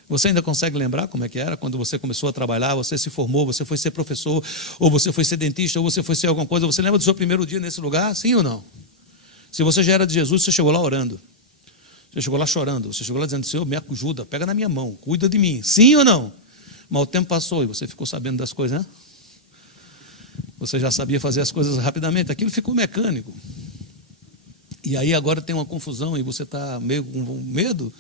Você ainda consegue lembrar como é que era quando você começou a trabalhar, você se formou, você foi ser professor, ou você foi ser dentista, ou você foi ser alguma coisa, você lembra do seu primeiro dia nesse lugar? Sim ou não? Se você já era de Jesus, você chegou lá orando, você chegou lá chorando, você chegou lá dizendo, Senhor, me ajuda, pega na minha mão, cuida de mim, sim ou não? Mas o tempo passou e você ficou sabendo das coisas, né? Você já sabia fazer as coisas rapidamente, aquilo ficou mecânico. E aí agora tem uma confusão e você está meio com medo.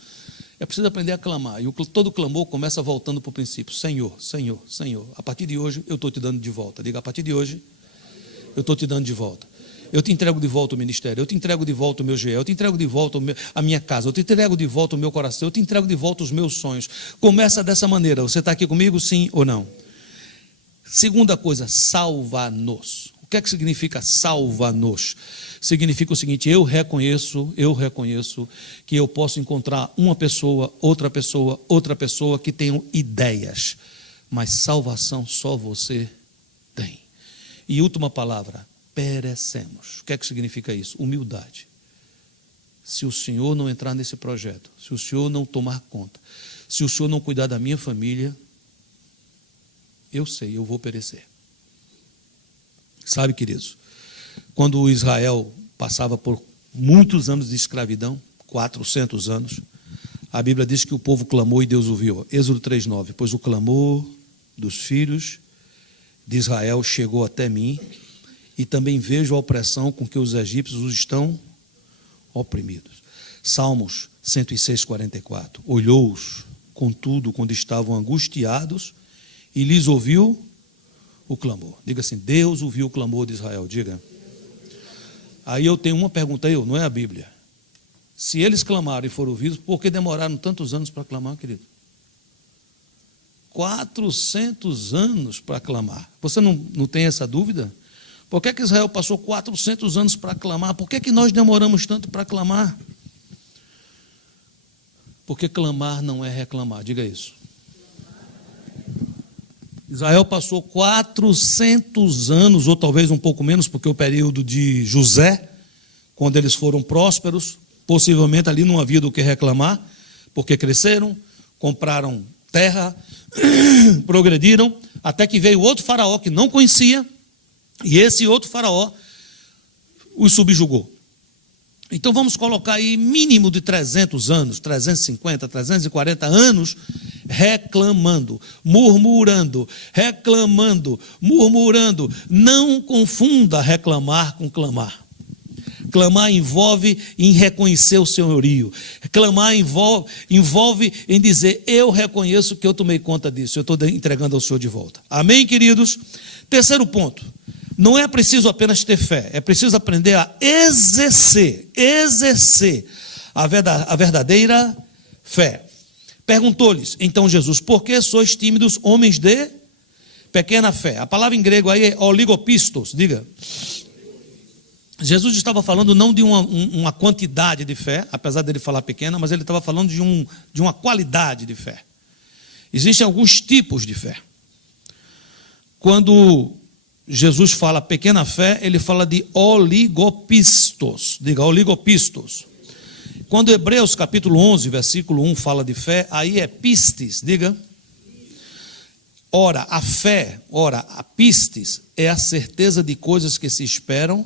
É preciso aprender a clamar. E todo clamor começa voltando para o princípio. Senhor, Senhor, Senhor. A partir de hoje eu estou te dando de volta. Diga, a partir de hoje eu estou te dando de volta. Eu te entrego de volta o ministério, eu te entrego de volta o meu GE, eu te entrego de volta a minha casa, eu te entrego de volta o meu coração, eu te entrego de volta os meus sonhos. Começa dessa maneira. Você está aqui comigo, sim ou não? Segunda coisa, salva-nos. O que é que significa salva-nos? Significa o seguinte: eu reconheço que eu posso encontrar uma pessoa, outra pessoa que tenham ideias, mas salvação só você tem. E última palavra, perecemos. O que é que significa isso? Humildade. Se o Senhor não entrar nesse projeto, se o Senhor não tomar conta, se o Senhor não cuidar da minha família, eu sei, eu vou perecer. Sabe, queridos, quando Israel passava por muitos anos de escravidão, 400 anos, a Bíblia diz que o povo clamou e Deus ouviu. Êxodo 3:9, pois o clamor dos filhos de Israel chegou até mim, e também vejo a opressão com que os egípcios os estão oprimidos. Salmos 106:44, olhou-os, contudo, quando estavam angustiados, e lhes ouviu o clamor. Diga assim, Deus ouviu o clamor de Israel, diga. Aí eu tenho uma pergunta, não é a Bíblia. Se eles clamaram e foram ouvidos, por que demoraram tantos anos para clamar, querido? 400 anos para clamar. Você não tem essa dúvida? Por que Israel passou 400 anos para clamar? Por que nós demoramos tanto para clamar? Porque clamar não é reclamar, diga isso. Israel passou 400 anos, ou talvez um pouco menos, porque o período de José, quando eles foram prósperos, possivelmente ali não havia do que reclamar, porque cresceram, compraram terra, progrediram, até que veio outro faraó que não conhecia, e esse outro faraó os subjugou. Então vamos colocar aí mínimo de 300 anos, 350, 340 anos, reclamando, murmurando, reclamando, murmurando. Não confunda reclamar com clamar. Clamar envolve em reconhecer o senhorio. Clamar envolve em dizer, eu reconheço que eu tomei conta disso, eu estou entregando ao Senhor de volta. Amém, queridos? Terceiro ponto. Não é preciso apenas ter fé, é preciso aprender a exercer a verdadeira fé. Perguntou-lhes, então Jesus, por que sois tímidos, homens de pequena fé? A palavra em grego aí é oligopistos, diga. Jesus estava falando não de uma quantidade de fé, apesar dele falar pequena, mas ele estava falando de uma qualidade de fé. Existem alguns tipos de fé. Quando Jesus fala pequena fé, ele fala de oligopistos. Diga, oligopistos. Quando Hebreus capítulo 11, versículo 1 fala de fé, aí é pistes, diga. Ora, a pistes é a certeza de coisas que se esperam,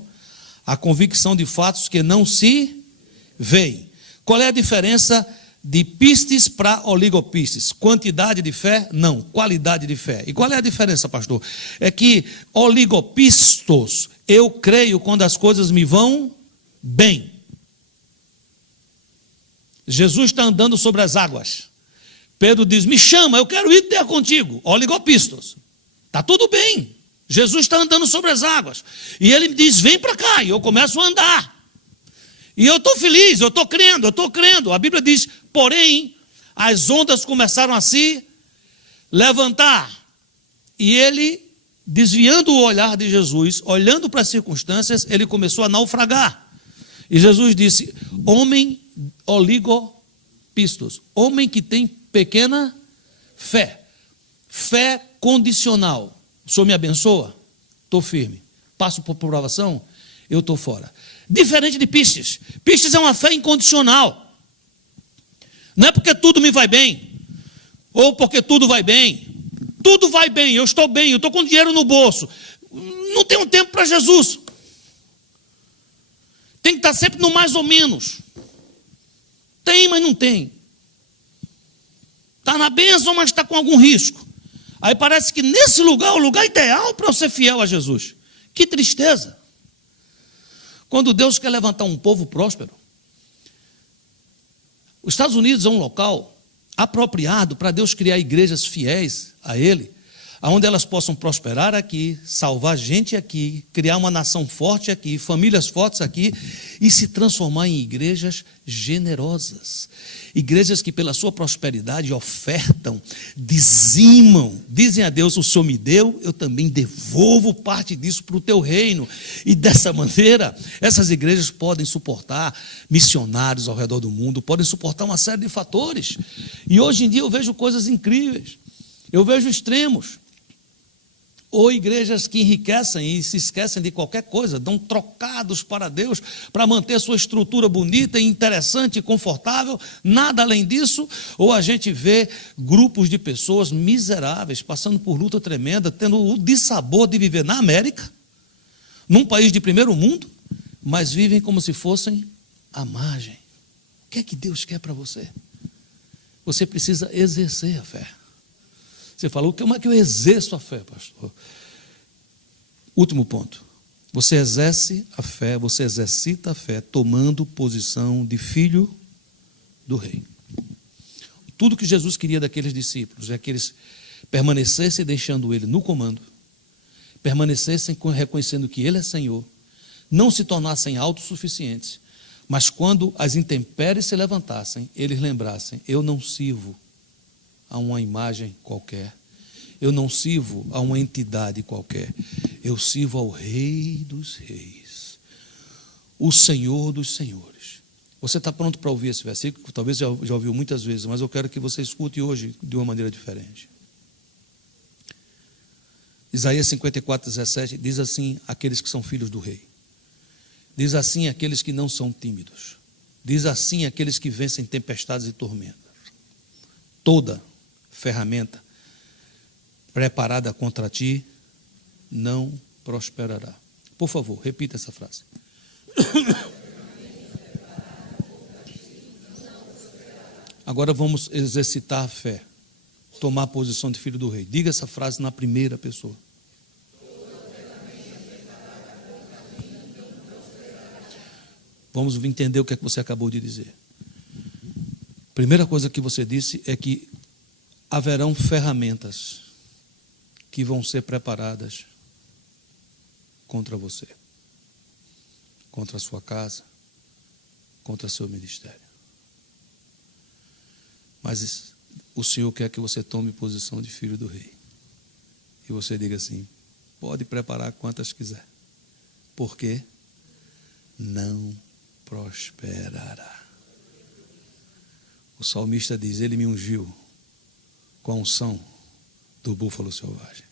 a convicção de fatos que não se veem. Qual é a diferença de pistes para oligopistes? Quantidade de fé? Não, qualidade de fé. E qual é a diferença, pastor? É que oligopistos, eu creio quando as coisas me vão bem. Jesus está andando sobre as águas. Pedro diz, me chama, eu quero ir ter contigo. Oligopistos. Está tudo bem. Jesus está andando sobre as águas. E ele me diz, vem para cá. E eu começo a andar. E eu estou feliz, eu estou crendo. A Bíblia diz, porém, as ondas começaram a se levantar. E ele, desviando o olhar de Jesus, olhando para as circunstâncias, ele começou a naufragar. E Jesus disse, homem oligopistos, homem que tem pequena fé, fé condicional. O Senhor me abençoa? Estou firme. Passo por provação? Eu estou fora. Diferente de pistes. Pistes é uma fé incondicional. Não é porque tudo me vai bem, ou porque tudo vai bem. Tudo vai bem, eu estou com dinheiro no bolso. Não tenho tempo para Jesus. Tem que estar sempre no mais ou menos. Tem, mas não tem. Está na bênção, mas está com algum risco. Aí parece que nesse lugar é o lugar ideal para eu ser fiel a Jesus. Que tristeza! Quando Deus quer levantar um povo próspero. Os Estados Unidos é um local apropriado para Deus criar igrejas fiéis a Ele, onde elas possam prosperar aqui, salvar gente aqui, criar uma nação forte aqui, famílias fortes aqui, e se transformar em igrejas generosas. Igrejas que pela sua prosperidade ofertam, dizimam, dizem a Deus: o Senhor me deu, eu também devolvo parte disso para o teu reino. E dessa maneira, essas igrejas podem suportar missionários ao redor do mundo, podem suportar uma série de fatores. E hoje em dia eu vejo coisas incríveis, eu vejo extremos. Ou igrejas que enriquecem e se esquecem de qualquer coisa, dão trocados para Deus, para manter sua estrutura bonita, interessante e confortável, nada além disso. Ou a gente vê grupos de pessoas miseráveis, passando por luta tremenda, tendo o dissabor de viver na América, num país de primeiro mundo, mas vivem como se fossem à margem. O que é que Deus quer para você? Você precisa exercer a fé. Você falou: como é que eu exerço a fé, pastor? Último ponto. Você exerce a fé, você exercita a fé tomando posição de filho do rei. Tudo que Jesus queria daqueles discípulos é que eles permanecessem deixando Ele no comando, permanecessem reconhecendo que Ele é Senhor, não se tornassem autossuficientes, mas quando as intempéries se levantassem, eles lembrassem: eu não sirvo a uma imagem qualquer, eu não sirvo a uma entidade qualquer, eu sirvo ao Rei dos Reis, o Senhor dos Senhores. Você está pronto para ouvir esse versículo? Talvez já ouviu muitas vezes, mas eu quero que você escute hoje de uma maneira diferente. Isaías 54:17 diz assim: aqueles que são filhos do rei, diz assim aqueles que não são tímidos, diz assim aqueles que vencem tempestades e tormentas. Toda ferramenta preparada contra ti não prosperará. Por favor, repita essa frase. Agora vamos exercitar a fé, tomar a posição de filho do rei. Diga essa frase na primeira pessoa. Vamos entender o que é que você acabou de dizer. Primeira coisa que você disse é que haverão ferramentas que vão ser preparadas contra você, contra a sua casa, contra seu ministério. Mas o Senhor quer que você tome posição de filho do rei. E você diga assim: pode preparar quantas quiser, porque não prosperará. O salmista diz: ele me ungiu com a unção do búfalo selvagem.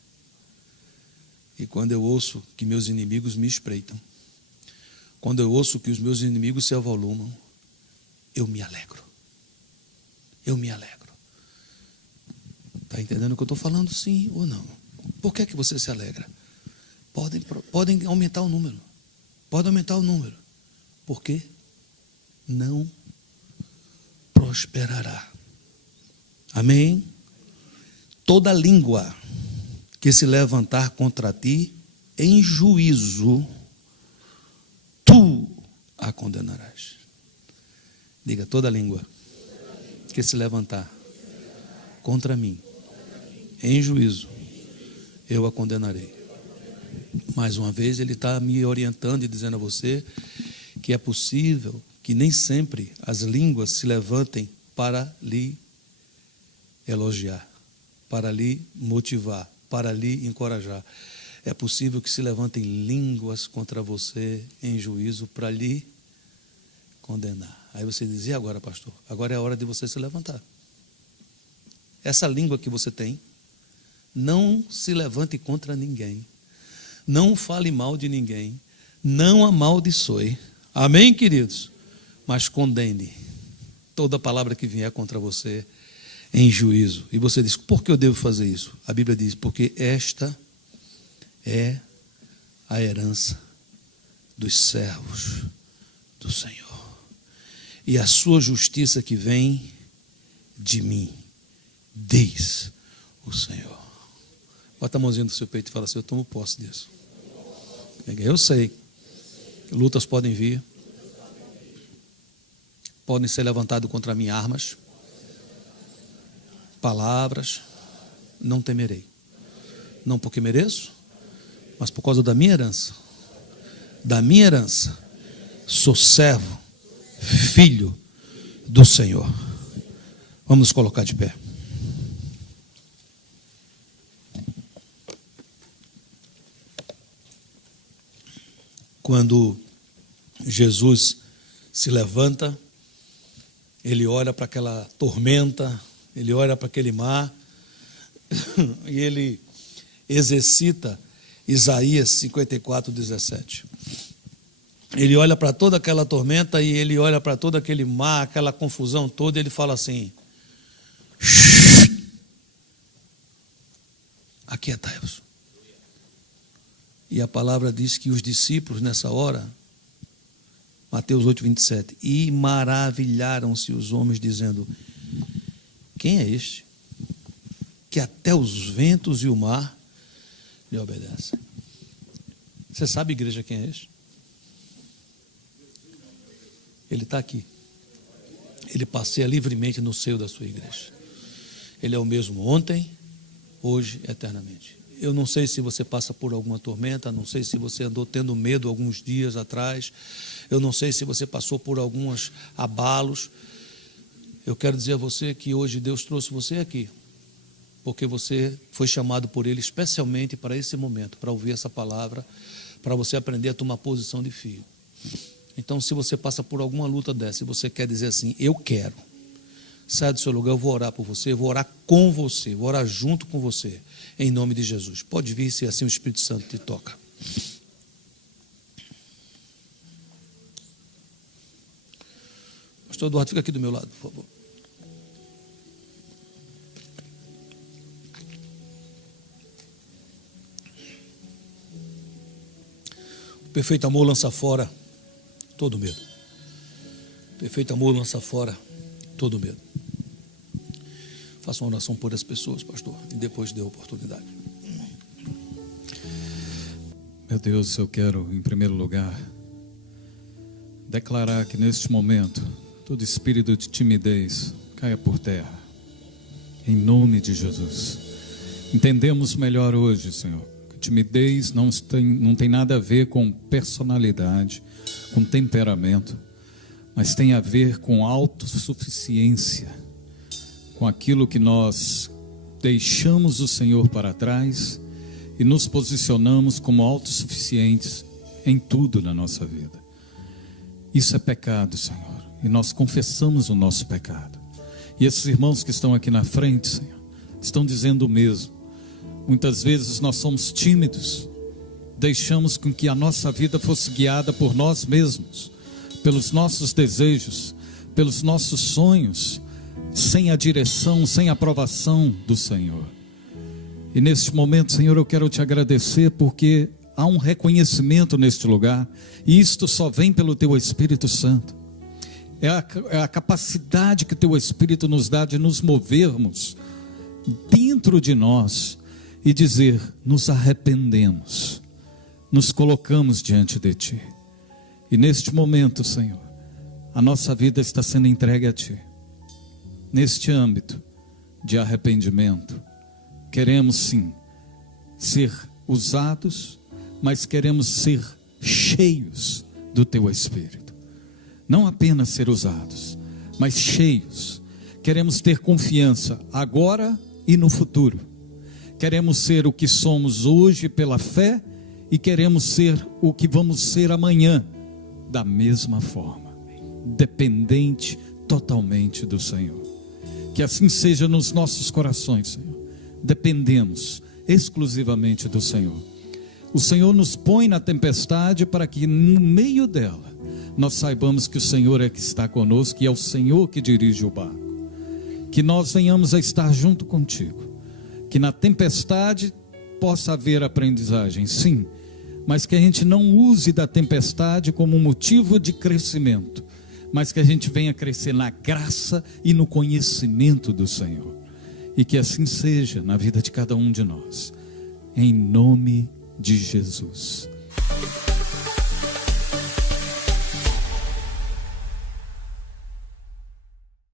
E quando eu ouço que meus inimigos me espreitam, quando eu ouço que os meus inimigos se avolumam, eu me alegro. Eu me alegro. Está entendendo o que eu estou falando, sim ou não? Por que é que você se alegra? Podem aumentar o número. Pode aumentar o número. Porque não prosperará. Amém? Toda língua que se levantar contra ti em juízo, tu a condenarás. Diga: toda língua que se levantar contra mim em juízo, eu a condenarei. Mais uma vez ele está me orientando e dizendo a você que é possível que nem sempre as línguas se levantem para lhe elogiar, para lhe motivar, para lhe encorajar. É possível que se levantem línguas contra você em juízo para lhe condenar. Aí você diz: e agora, pastor? Agora é a hora de você se levantar. Essa língua que você tem, não se levante contra ninguém, não fale mal de ninguém, não amaldiçoe. Amém, queridos? Mas condene toda palavra que vier contra você em juízo. E você diz: por que eu devo fazer isso? A Bíblia diz: porque esta é a herança dos servos do Senhor, e a sua justiça que vem de mim, diz o Senhor. Bota a mãozinha no seu peito e fala assim: eu tomo posse disso. Eu sei. Lutas podem vir. Podem ser levantadas contra mim armas. Palavras. Não temerei. Não porque mereço, mas por causa da minha herança. Da minha herança. Sou servo, filho do Senhor. Vamos nos colocar de pé. Quando Jesus se levanta, ele olha para aquela tormenta, ele olha para aquele mar, e ele exercita Isaías 54:17. Ele olha para toda aquela tormenta e ele olha para todo aquele mar, aquela confusão toda, e ele fala assim: aquietai-vos. E a palavra diz que os discípulos nessa hora, Mateus 8:27, e maravilharam-se os homens dizendo: quem é este que até os ventos e o mar lhe obedecem? Você sabe, igreja, quem é este? Ele está aqui. Ele passeia livremente no seio da sua igreja. Ele é o mesmo ontem, hoje, eternamente. Eu não sei se você passa por alguma tormenta, não sei se você andou tendo medo alguns dias atrás, eu não sei se você passou por alguns abalos. Eu quero dizer a você que hoje Deus trouxe você aqui, porque você foi chamado por Ele especialmente para esse momento, para ouvir essa palavra, para você aprender a tomar posição de filho. Então, se você passa por alguma luta dessa e você quer dizer assim: eu quero, sai do seu lugar, eu vou orar por você, eu vou orar com você, vou orar junto com você, em nome de Jesus. Pode vir, se assim o Espírito Santo te toca. Pastor Eduardo, fica aqui do meu lado, por favor. O perfeito amor lança fora todo medo. O perfeito amor lança fora todo medo. Faça uma oração por as pessoas, pastor, e depois dê a oportunidade. Meu Deus, eu quero, em primeiro lugar, declarar que neste momento, todo espírito de timidez caia por terra, em nome de Jesus. Entendemos melhor hoje, Senhor, que timidez não tem nada a ver com personalidade, com temperamento, mas tem a ver com autossuficiência, com aquilo que nós deixamos o Senhor para trás e nos posicionamos como autossuficientes em tudo na nossa vida. Isso é pecado, Senhor, e nós confessamos o nosso pecado. E esses irmãos que estão aqui na frente, Senhor, estão dizendo o mesmo. Muitas vezes nós somos tímidos, deixamos com que a nossa vida fosse guiada por nós mesmos, pelos nossos desejos, pelos nossos sonhos, sem a direção, sem a aprovação do Senhor. E neste momento, Senhor, eu quero te agradecer porque há um reconhecimento neste lugar, e isto só vem pelo Teu Espírito Santo. É a capacidade que Teu Espírito nos dá de nos movermos dentro de nós e dizer: nos arrependemos, nos colocamos diante de Ti. E neste momento, Senhor, a nossa vida está sendo entregue a Ti. Neste âmbito de arrependimento, queremos sim ser usados, mas queremos ser cheios do Teu Espírito. Não apenas ser usados, mas cheios. Queremos ter confiança agora e no futuro. Queremos ser o que somos hoje pela fé e queremos ser o que vamos ser amanhã da mesma forma, dependente totalmente do Senhor. Que assim seja nos nossos corações, Senhor. Dependemos exclusivamente do Senhor. O Senhor nos põe na tempestade para que no meio dela nós saibamos que o Senhor é que está conosco, que é o Senhor que dirige o barco. Que nós venhamos a estar junto contigo. Que na tempestade possa haver aprendizagem, sim, mas que a gente não use da tempestade como motivo de crescimento, mas que a gente venha crescer na graça e no conhecimento do Senhor. E que assim seja na vida de cada um de nós, em nome de Jesus.